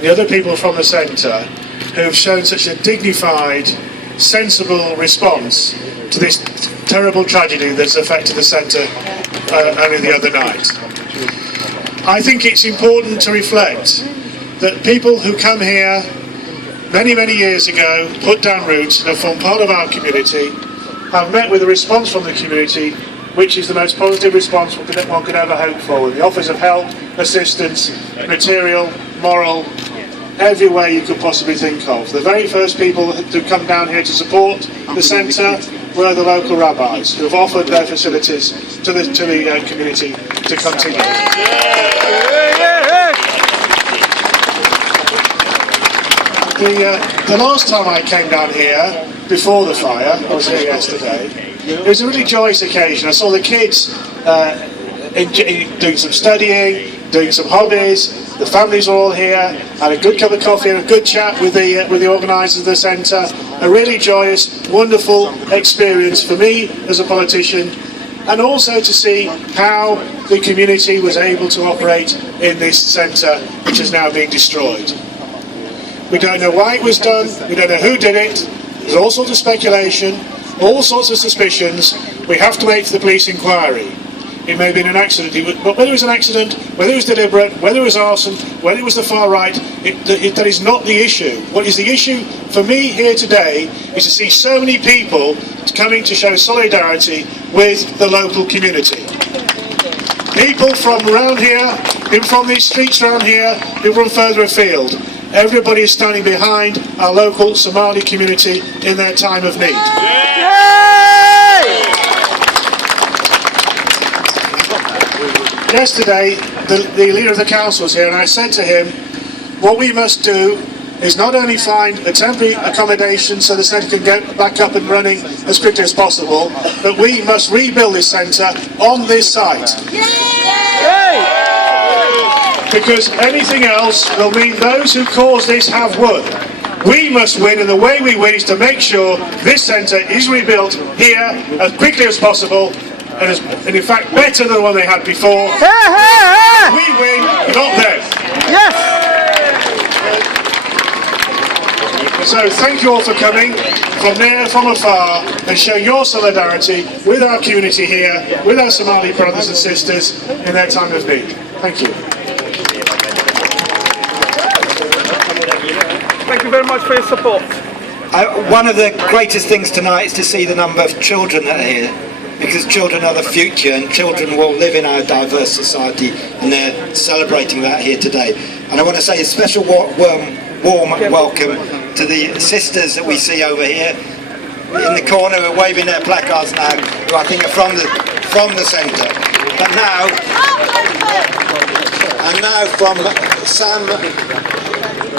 and the other people from the centre who have shown such a dignified, sensible response to this terrible tragedy that's affected the centre only the other night. I think it's important to reflect that people who come here many, many years ago, put down roots and have formed part of our community, have met with a response from the community which is the most positive response one could ever hope for, with the offers of help, assistance, material, moral, every way you could possibly think of. The very first people to come down here to support the centre were the local rabbis, who have offered their facilities to the community to continue. The last time I came down here, before the fire, I was here yesterday, it was a really joyous occasion. I saw the kids doing some studying, doing some hobbies, the families were all here, had a good cup of coffee and a good chat with the organisers of the centre. A really joyous, wonderful experience for me as a politician, and also to see how the community was able to operate in this centre which is now being destroyed. We don't know why it was done, we don't know who did it, there's all sorts of speculation, all sorts of suspicions. We have to wait for the police inquiry. It may have been an accident, but whether it was an accident, whether it was deliberate, whether it was arson, whether it was the far right, that is not the issue. What is the issue for me here today is to see so many people coming to show solidarity with the local community. People from around here, people from these streets around here, people from further afield. Everybody is standing behind our local Somali community in their time of need. Yesterday, the leader of the council was here, and I said to him, what we must do is not only find a temporary accommodation so the centre can get back up and running as quickly as possible, but we must rebuild this centre on this site. Because anything else will mean those who caused this have won. We must win, and the way we win is to make sure this centre is rebuilt here as quickly as possible, and in fact better than the one they had before. We win, not them. Yes. So thank you all for coming from near, from afar, and show your solidarity with our community here, with our Somali brothers and sisters in their time of need. Thank you. Thank you very much for your support. One of the greatest things tonight is to see the number of children that are here, because children are the future, and children will live in our diverse society, and they're celebrating that here today. And I want to say a special warm welcome to the sisters that we see over here in the corner, who are waving their placards now, who I think are from the centre. But now from Sam,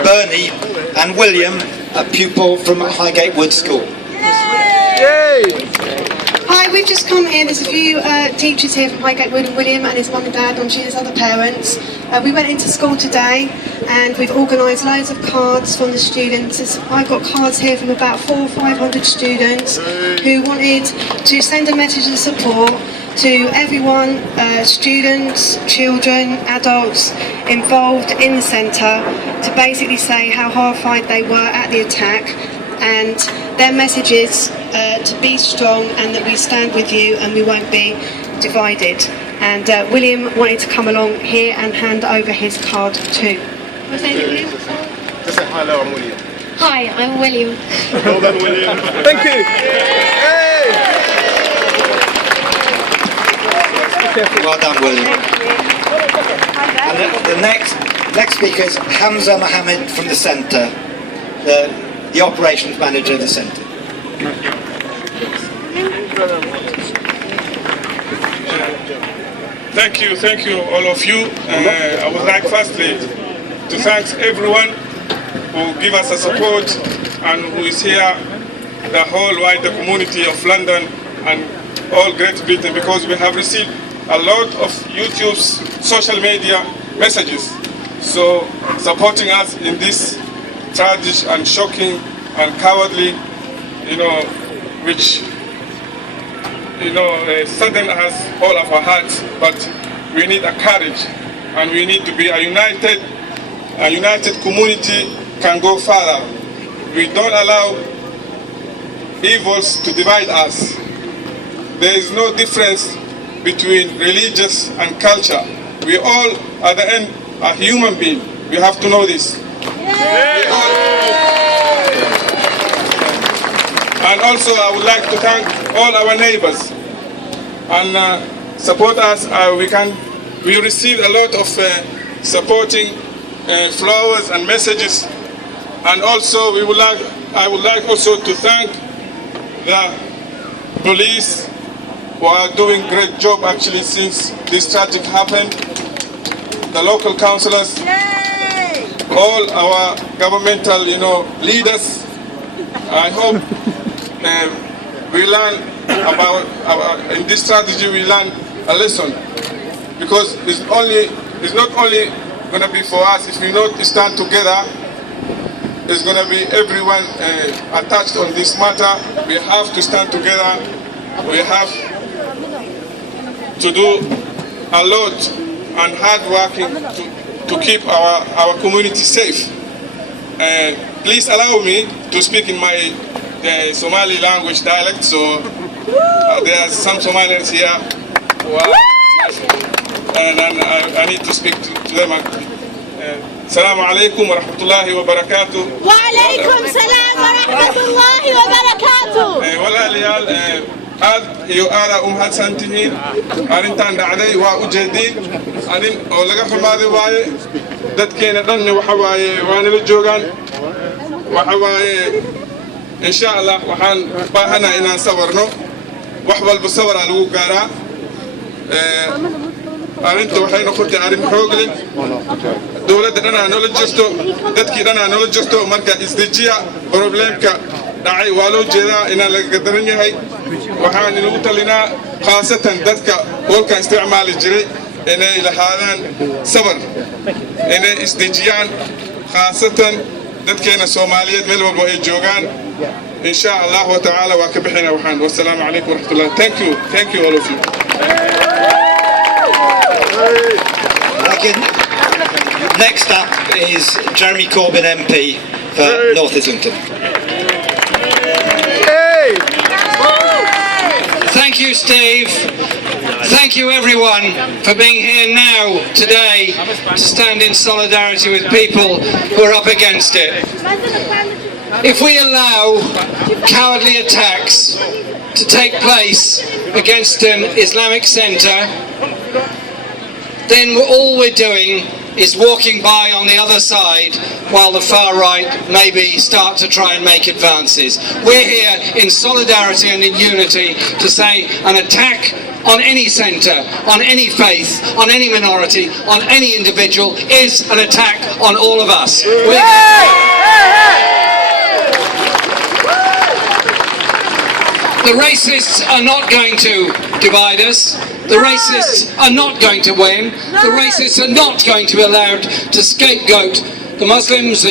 Bernie and William, a pupil from Highgate Wood School. Yay! Hi, we've just come in. There's a few teachers here from Highgate Wood, and William and his mum and dad, and his other parents. We went into school today and we've organised loads of cards from the students. I've got cards here from about 400 or 500 students who wanted to send a message of support to everyone, students, children, adults involved in the centre, to basically say how horrified they were at the attack, and their message is to be strong and that we stand with you and we won't be divided. And William wanted to come along here and hand over his card too. What's your name? Just say hello, I'm William. Hi, I'm William. Well done, William. Thank you. Hey. Well done, William. And the next speaker is Hamza Mohammed from the centre, the operations manager of the centre. Thank you, all of you. I would like firstly to thank everyone who give us a support and who is here, the whole wider community of London and all Great Britain, because we have received a lot of YouTube's social media messages, so supporting us in this tragic and shocking and cowardly, which sadden us all of our hearts. But we need a courage, and we need to be a united a united community can go further. We don't allow evils to divide us. There is no difference between religious and culture. We all, at the end, are human beings. We have to know this. And also, I would like to thank all our neighbors and support us. We received a lot of supporting flowers and messages. And also, I would like also to thank the police who are doing great job actually since this tragedy happened. The local councillors, all our governmental, leaders. I hope we learn in this strategy we learn a lesson, because it's not only going to be for us. If we not stand together, it's going to be everyone attached on this matter. We have to stand together. We have to do a lot and hard working to keep our community safe. Please allow me to speak in my Somali language dialect. So there are some Somalians here who are, and I need to speak to them. Assalamu alaikum wa rahmatullahi wa barakatuh. Wa alaikum salam wa rahmatullahi wa barakatuh. Walaalyaal aad iyo aad mahadsantihiin arrintan dhacday waa u jeedin arrin oo laga xumaaday waaye dadkeena dhan waxa waaye waa nala joogaan waxa waaye insha Allah waxaan baahanahay inaan sawarno wax walba sawir lagu gaaraa arrinta waxay noqotay arrin xoog leh dawladda dhanaa nolol jirto dadkii dhanaa nolol jirto marka isdejiya problemka dhacay waa loo jeedaa inaan laga daran yahay waxaan inagu talinaa khaasatan dadka holkan isticmaali jiray inay lahaadaan sabar inay isdejiyaan khaasatan dadkeena Soomaaliyeed meel walba ay joogaan insha Allah wa ta'ala waa ka bixina waxaan wassalaamu alaykum wa rahmatullahi. Thank you all of you. Next up is Jeremy Corbyn MP for North Islington. Thank you, Steve. Thank you, everyone, for being here now, today, to stand in solidarity with people who are up against it. If we allow cowardly attacks to take place against an Islamic centre, then all we're doing is walking by on the other side while the far right maybe start to try and make advances. We're here in solidarity and in unity to say an attack on any centre, on any faith, on any minority, on any individual is an attack on all of us. The racists are not going to divide us. The racists are not going to win. The racists are not going to be allowed to scapegoat the Muslims,